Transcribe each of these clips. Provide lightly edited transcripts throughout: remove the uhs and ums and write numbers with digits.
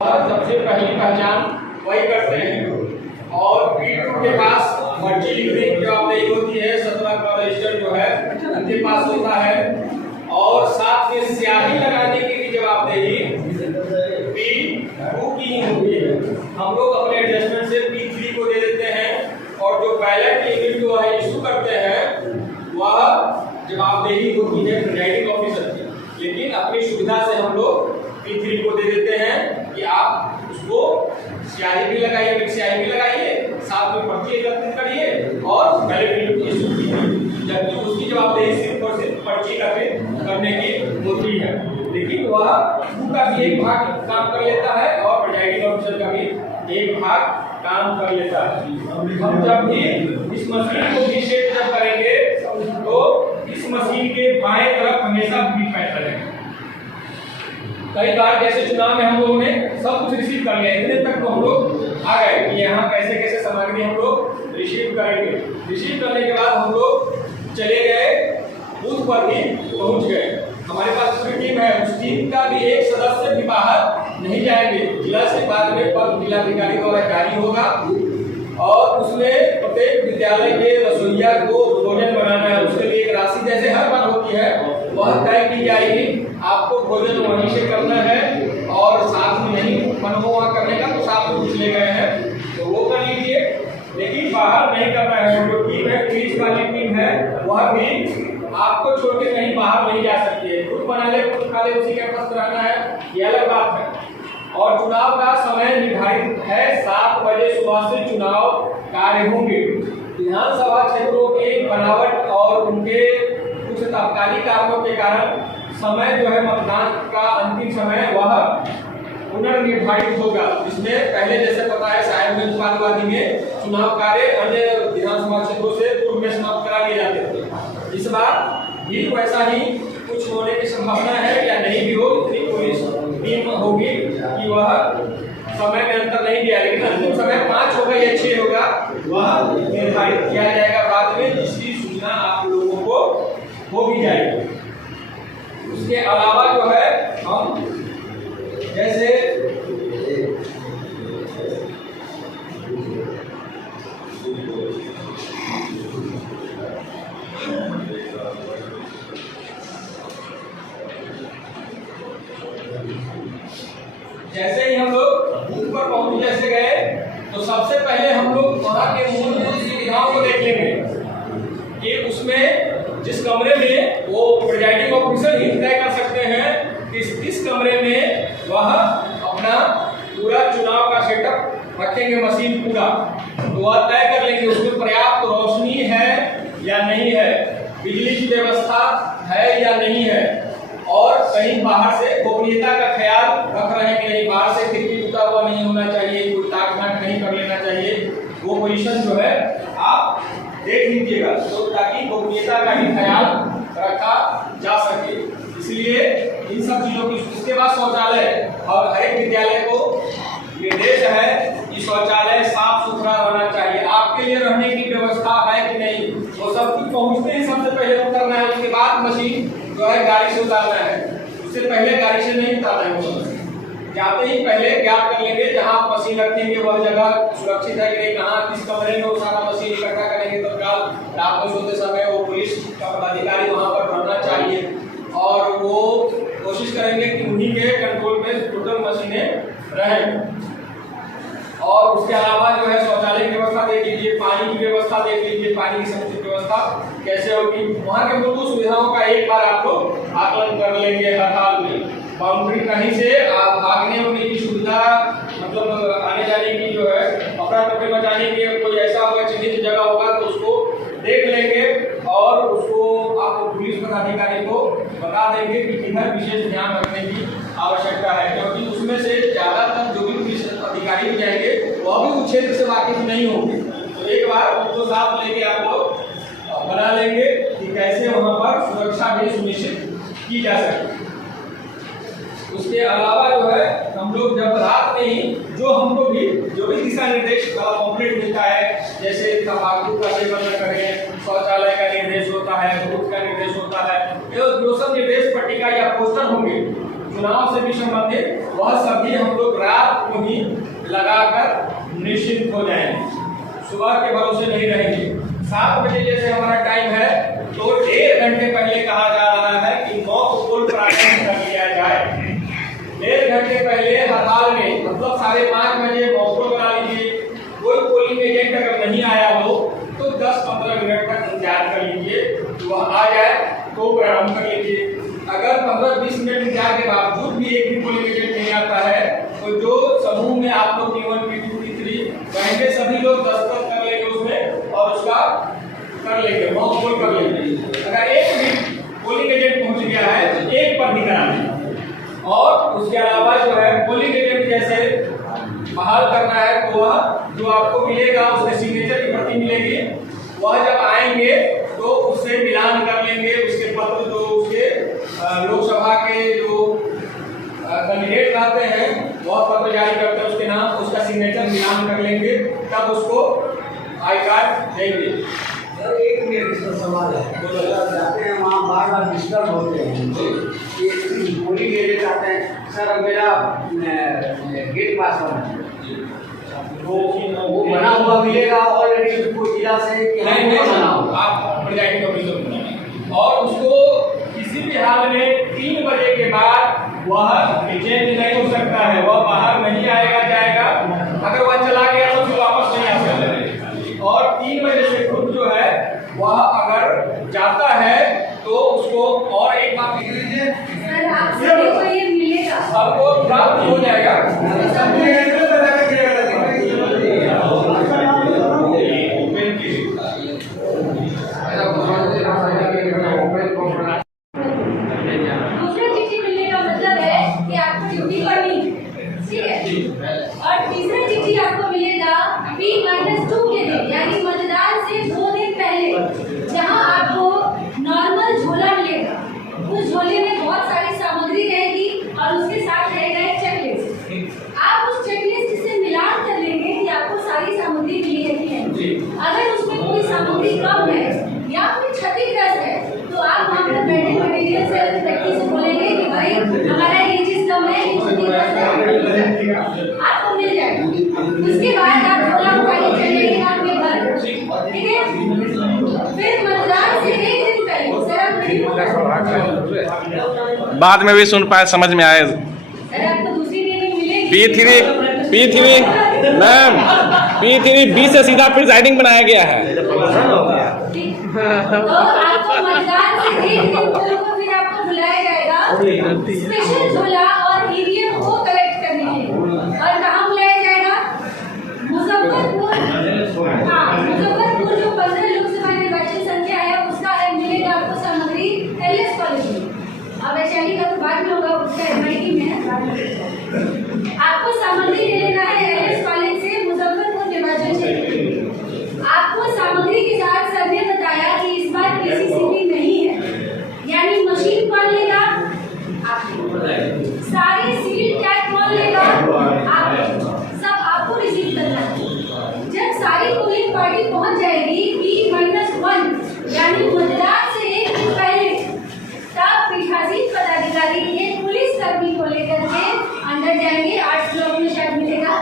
सबसे पहली पहचान वही करते हैं और P2 के पास पर्ची लिखने की जवाबदेही होती है। 17 का रजिस्टर जो है उनके पास होता है और साथ में स्याही लगाने की भी जवाबदेही P2 की होती है। हम लोग अपने एडजस्टमेंट से P3 को दे देते हैं और जो बैलेट यूनिट जो है इशू करते हैं वह जवाबदेही होती है प्रिजाइडिंग ऑफिसर की, लेकिन अपनी सुविधा से हम लोग P3 को दे देते हैं कि आप उसको स्याही भी लगाइए, मिक्स स्याही भी लगाइए, साथ में पर्ची एकत्रित करिए और बैलेट यूनिट इशू कीजिए, जबकि उसकी जवाबदेही सिर्फ और सिर्फ पर्ची करने की होती है। लेकिन वह का भी एक भाग काम कर लेता है और प्रिजाइडिंग ऑफिसर का भी एक भाग काम कर लेता है। हम जब भी इस मशीन को रीसेट जब करेंगे तो इस मशीन के बाएं तरफ हमेशा वीवीपैट रहेगा। कई बार जैसे चुनाव में हम लोगों ने सब कुछ रिसीव कर लिया, इतने तक तो हम लोग आ गए कि यहाँ कैसे कैसे सामग्री हम लोग रिसीव करेंगे। रिसीव करने के बाद हम लोग चले गए बूथ पर भी पहुँच गए। हमारे पास पूरी टीम है, उस टीम का भी एक सदस्य भी बाहर नहीं जाएंगे। जिला से बाद में पद जिलाधिकारी द्वारा जारी होगा और उसमें प्रत्येक विद्यालय के रसोइया को भोजन बनाना है। उसके लिए एक राशि जैसे हर बार होती है वह तय की जाएगी। आपको भोजन वहीं से करना है और साथ में नहीं मन हो वहाँ करने का तो साथ में कुछ ले गए हैं तो वो कर लीजिए, लेकिन बाहर नहीं करना है। जो टीम है, पुलिस वाली टीम है, वह भी आपको छोड़ के कहीं बाहर नहीं जा सकती है। खुद बना ले, खुद खा ले, उसी के पास रहना है, ये अलग बात है। और चुनाव का समय निर्धारित है, 7 बजे सुबह से चुनाव कार्य होंगे। विधानसभा क्षेत्रों की बनावट और उनके कुछ तात्कालिक कारणों के कारण समय जो है मतदान का अंतिम समय वह पुनर्निर्धारित होगा, जिसमें पहले जैसे पता है साहेबगंज पालवादी में चुनाव कार्य अन्य विधानसभा क्षेत्रों से पूर्व में समाप्त करा लिए जाते थे। इस बार भी वैसा ही कुछ होने की संभावना है या नहीं भी हो। इतनी पुलिस टीम होगी कि वह समय में अंतर नहीं दिया, लेकिन अंतिम समय 5 होगा या 6 होगा वह निर्धारित किया जाएगा बाद में, जिसकी सूचना आप लोगों को हो भी जाएगी। उसके अलावा जो है हम जैसे ही हम लोग बूथ पर पहुंच जैसे गए तो सबसे पहले हम लोग वहाँ के मूलभूत सुविधाओं को देख लेंगे कि उसमें जिस कमरे में वो प्रिजाइडिंग ऑफिसर ही तय कर सकते हैं कि किस कमरे में वह अपना पूरा चुनाव का सेटअप रखेंगे, मशीन पूरा, तो वह तय कर लेंगे उसमें पर्याप्त रोशनी है या नहीं है, बिजली की व्यवस्था है या नहीं है, और कहीं बाहर से गोपनीयता का ख्याल रख रहे हैं कि नहीं, बाहर से खिड़की टूटा हुआ नहीं होना चाहिए, कोई ताक झाँक नहीं कर लेना चाहिए। वो पोजीशन जो है आप देख लीजिएगा तो ताकि गोपनीयता का ही ख्याल रखा जा सके। इसलिए इन सब चीजों की, उसके बाद शौचालय, और हर एक विद्यालय को निर्देश है कि शौचालय साफ सुथरा होना चाहिए। आपके लिए रहने की व्यवस्था है कि नहीं, वो सब कुछ पहुँचते ही सबसे पहले उतरना है। उसके बाद मशीन जो है गाड़ी से उतारना है, उससे पहले गाड़ी से नहीं उतारना है। जाते ही पहले ज्ञात कर लेंगे जहाँ मशीन रखेंगे वह जगह सुरक्षित है कि नहीं, कहाँ किस कमरे में वो सारा मशीन इकट्ठा करेंगे। तो कल रात में सोते समय वो पुलिस का पदाधिकारी वहाँ पर रहना चाहिए और वो कोशिश करेंगे कि उन्हीं के कंट्रोल में टोटल मशीनें रहें। और उसके अलावा जो है शौचालय की व्यवस्था देख लीजिए, पानी की व्यवस्था देख लीजिए, पानी की समुचित व्यवस्था कैसे होगी। वहाँ के मूलभूत सुविधाओं का एक बार आपको आकलन कर लेंगे हर हाल में। बाउंड्री कहीं से आप भागने उड़ने की सुविधा, मतलब आने जाने की जो है अफरा तफरी मचाने की कोई ऐसा होगा चिन्हित जगह होगा तो उसको देख लेंगे और उसको आप पुलिस पदाधिकारी को बता देंगे कि किधर विशेष ध्यान रखने की आवश्यकता है, क्योंकि उसमें से ज़्यादातर जो भी पुलिस अधिकारी भी जाएंगे वह भी उस क्षेत्र से वाकिफ नहीं होंगे। तो एक बार उनको साथ लेके आप लोग बना लेंगे कि कैसे वहाँ पर सुरक्षा भी सुनिश्चित की जा सके। उसके अलावा जो है हम लोग जब रात में ही जो हमको भी जो भी दिशा निर्देश का पॉम्पलेट मिलता है, जैसे तंबाकू का सेवन न करें, शौचालय का निर्देश होता है, भूख का निर्देश होता है, जो सब निर्देश पट्टिका या पोस्टर होंगे चुनाव से भी संबंधित वह सभी हम लोग रात को ही लगाकर निश्चिंत हो जाएंगे, सुबह के भरोसे नहीं रहेंगे। 7 बजे जैसे हमारा टाइम है तो 1.5 घंटे पहले कहा जा रहा है कि मॉक पोल प्रारंभ कर लिया जाए। 1.5 घंटे पहले हर हाल में, मतलब 5:30 बजे मॉक पोल करा लीजिए। कोई पोलिंग एजेंट अगर नहीं आया हो तो 10-15 मिनट तक इंतजार कर लीजिए, वह आ जाए तो प्रारंभ कर लीजिए। अगर 15-20 मिनट इंतजार के बावजूद भी एक भी पोलिंग एजेंट नहीं आता है तो जो समूह में आप लोग P1, P2, P3 कहेंगे सभी लोग दस्तखत कर लेंगे उसमें और उसका कर लेंगे, मॉक पोल कर लेंगे। अगर एक भी पोलिंग एजेंट पहुंच गया है तो एक पर भी करा लेंगे। और उसके अलावा जो है पोलिंग एजेंट जैसे बहाल करना है तो वह जो आपको मिलेगा उसके सिग्नेचर की प्रति मिलेगी, वह जब आएंगे तो उससे मिलान कर लेंगे। उसके पत्र जो उसके लोकसभा के जो कैंडिडेट रहते हैं वह पत्र जारी करते हैं उसके नाम, उसका सिग्नेचर मिलान कर लेंगे, तब उसको आई कार्ड देंगे। सर एक मेरा सवाल है, तो जाते हैं वहाँ बार डिस्टर्ब होते हैं, पोलिंग एजेंट आते हैं, सर मेरा गेट पास करना है, वो बना हुआ मिलेगा ऑलरेडी कोई जिला से कि नहीं बना हुआ, आप प्रिजाइडिंग ऑफिसर बनाएंगे और उसको किसी भी हाल में 3 बजे के बाद वह चेंज नहीं हो सकता है, वह बाहर नहीं आएगा जाएगा। अगर वह चला गया तो फिर वापस नहीं आ सकता। और 3 बजे से खुद जो है वह अगर जाता है तो उसको और एक बात लिख लीजिए, सबको प्राप्त हो जाएगा। और तीसरा चिट्ठी आपको मिलेगा P-2 के दिन, यानी मतदान से 2 दिन पहले, जहां आपको नॉर्मल झोला मिलेगा। उस झोले में बहुत सारी सामग्री रहेगी और उसके साथ रहेगा एक चेकलिस्ट। आप उस चेकलिस्ट से मिलान कर लेंगे कि आपको सारी सामग्री मिली है कि नहीं। अगर उसमें कोई सामग्री कम है या फिर क्षतिग्रस्त है तो आप वहाँ पर बैठे मटेरियल से व्यक्ति से बोलेंगे कि भाई हमारा ये चीज कम है, ये क्षतिग्रस्त है, आपको मिल जाएगा। उसके बाद आप झोला उठा के चलेंगे आपके घर, ठीक है। फिर मतदान से 1 दिन पहले सर आप बाद में भी सुन पाए, समझ में आए। सर आपको दूसरी डेट मिलेगी P3 मैम, P3 B से सीधा प्रिजाइडिंग बनाया गया है। तो आपको मतदान से 1 दिन पूर्व को फिर आपको बुलाया जाएगा स्पेशल झोला और ईवीएम को कलेक्ट करने के लिए। और कहाँ बुलाया जाएगा? मुजफ्फरपुर। हाँ, मुजफ्फरपुर जो 15 लोकसभा निर्वाचन संख्या है उसका मिलेगा आपको सामग्री LS कॉलेज में। अब वैशाली का तो बाद में होगा, उसका MIT में है। आपको सामग्री ले लेना है LS कॉलेज से मुजफ्फरपुर निर्वाचन क्षेत्र। आपको सामग्री के साथ सर ने बताया कि इस बार PCCB नहीं है, यानी मशीन कौन लेगा? आप। सारे सील टैग कौन लेगा? आप। सब आपको रिसीव करना है। जब सारी पोलिंग पार्टी पहुंच जाएगी P-1 यानी मतदान से 1 दिन पहले, तब पीठासीन पदाधिकारी एक पुलिस कर्मी को लेकर के अंदर जाएंगे। 8 ब्लॉक में शायद मिलेगा,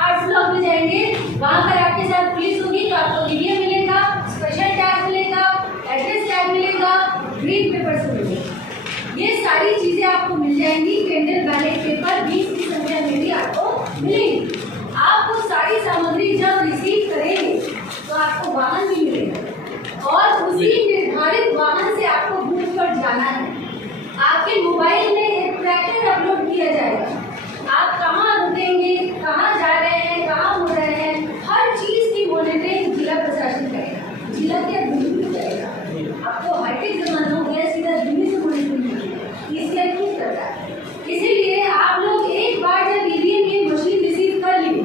8 ब्लॉक में जाएंगे, वहाँ पर आपके साथ पुलिस होगी तो आपको ईवीएम मिलेगा, स्पेशल टैग मिलेगा, एड्रेस टैग मिलेगा, ग्रीन पेपर से मिलेगा। ये सारी चीजें आपको मिल जाएंगी। कैंडल बैलेट पेपर 20 की संख्या में भी आपको मिलेगी। आप वो सारी सामग्री जब रिसीव करेंगे तो आपको वाहन भी मिलेगा और उसी निर्धारित वाहन से आपको बूथ पर जाना है। आपके मोबाइल में एक ट्रैकर अपलोड किया जाएगा। आप कहाँ रुकेंगे, कहाँ जा रहे हैं, कहाँ हो रहे हैं, हर चीज की मॉनिटरिंग जिला प्रशासन करेगा, जिला के दिल्ली में करेगा। आपको हाईटेक जमाना हो गया, सीधा दिल्ली से मॉनिटरिंग इसलिए क्यों करता है। इसीलिए आप लोग एक बार जब ईवीएम की मशीन रिसीव कर ली,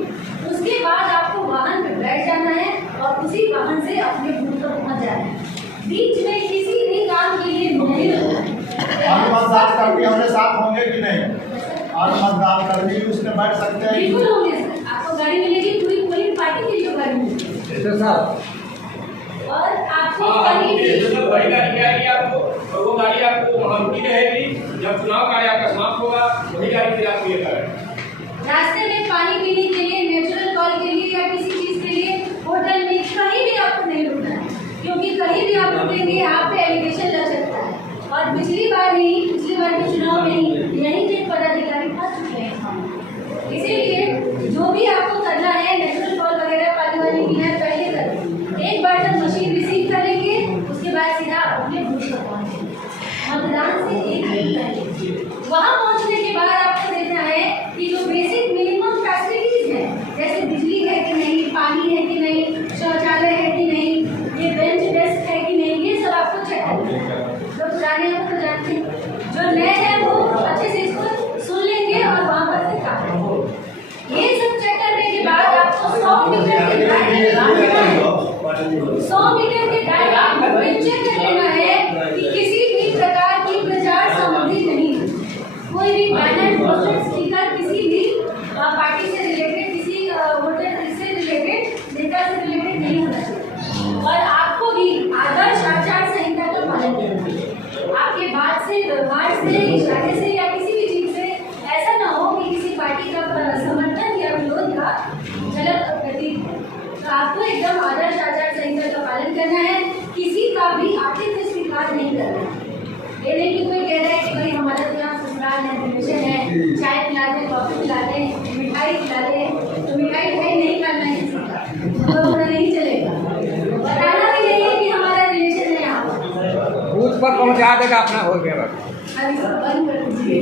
उसके बाद आपको वाहन पर बैठ जाना है और उसी वाहन से अपने बूथ पर पहुँच जाना है। बीच में किसी भी काम के लिए नहीं होना है। मतदान कर्मी हमारे साथ होंगे कि नहीं? और मतदान कर्मी उसमें बैठ सकते हैं? बिल्कुल होंगे सर, आपको गाड़ी मिलेगी, पूरी पोलिंग पार्टी के लिए गाड़ी मिलेगी। सर और आपको हाँ, गाड़ी बड़ी गाड़ी क्या है आपको? और वो गाड़ी आपको वहाँ रुकी रहेगी। जब चुनाव कार्य आपका समाप्त होगा वही गाड़ी फिर आपको लेकर आएगी। रास्ते में पानी पीने के लिए, नेचुरल कॉल के लिए या किसी चीज के लिए होटल में कहीं भी आपको नहीं रुकना है, क्योंकि कहीं भी आप रुकेंगे आप पे एलिगेशन लग सकता है। और पिछली बार के चुनाव में ही यही के पदाधिकारी फंस चुके हैं। इसीलिए जो भी आपको करना है, नेचुरल कॉल वगैरह पानी वानी पीना है पहले करें। एक बार जब मशीन रिसीव करेंगे उसके बाद सीधा अपने बूथ पर पहुँचेंगे। मतदान से एक दिन पहले वहाँ पहुँचने के बाद आपको देखना है कि जो बेसिक मिनिमम फैसिलिटीज है, जैसे बिजली है कि नहीं, पानी है कि नहीं, शौचालय है कि नहीं, ये बेंच डेस्क है कि नहीं, ये सब आपको चेक करना है। जो पुराने हैं वो तो जानते हैं, जो नए हैं वो अच्छे से इसको सुन लेंगे और वहाँ पर से काम करेंगे। ये सब चेक करने के बाद आपको 100 मीटर के दायरे चेक कर लेना है कि किसी भी प्रकार की प्रचार सामग्री नहीं है। कोई भी बैनर, पोस्टर, स्टिकर किसी भी पार्टी से रिलेटेड, किसी वोटर से रिलेटेड, नेता से रिलेटेड नहीं होना चाहिए। और आपको भी आदर्श आचार संहिता का पालन करना है। आपके बात से, व्यवहार से, इशारे से या किसी भी चीज से ऐसा ना हो कि किसी पार्टी का समर्थन या विरोध का झलक प्रतीत हो। तो आपको एकदम आदर्श आचार संहिता का पालन करना है। किसी का भी आतिथ्य स्वीकार नहीं करना है। ये नहीं कि कोई कह रहा है कि भाई हमारा तो यहाँ ससुराल है, रिलेशन है, चाय पिला दे, कॉफी पिला दे, मिठाई खिला दे, तो मिठाई नहीं करना है किसी का, तो थोड़ा नहीं चलेगा। बताना भी नहीं है कि हमारा रिलेशन है यहाँ बूथ पर पहुंचा देगा अपना हो गया। अभी सब बंद कर दीजिए।